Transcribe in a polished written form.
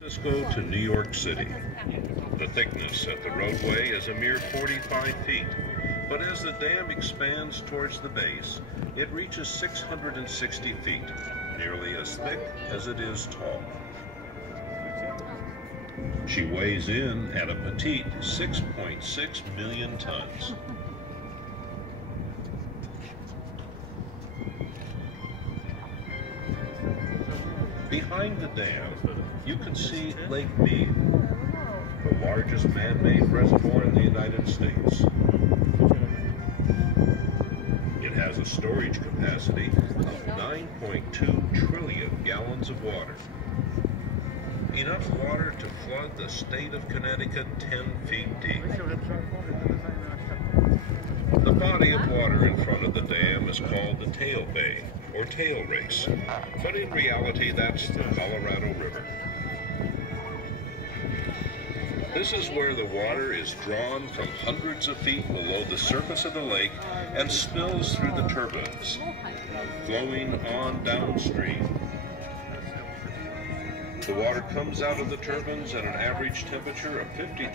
Francisco to New York City. The thickness at the roadway is a mere 45 feet, but as the dam expands towards the base, it reaches 660 feet, nearly as thick as it is tall. She weighs in at a petite 6.6 million tons. Behind the dam, you can see Lake Mead, the largest man-made reservoir in the United States. It has a storage capacity of 9.2 trillion gallons of water, enough water to flood the state of Connecticut 10 feet deep. The body of water in front of the dam is called the Tail Bay, or Tail Race, but in reality that's the Colorado River. This is where the water is drawn from hundreds of feet below the surface of the lake and spills through the turbines, flowing on downstream. The water comes out of the turbines at an average temperature of 53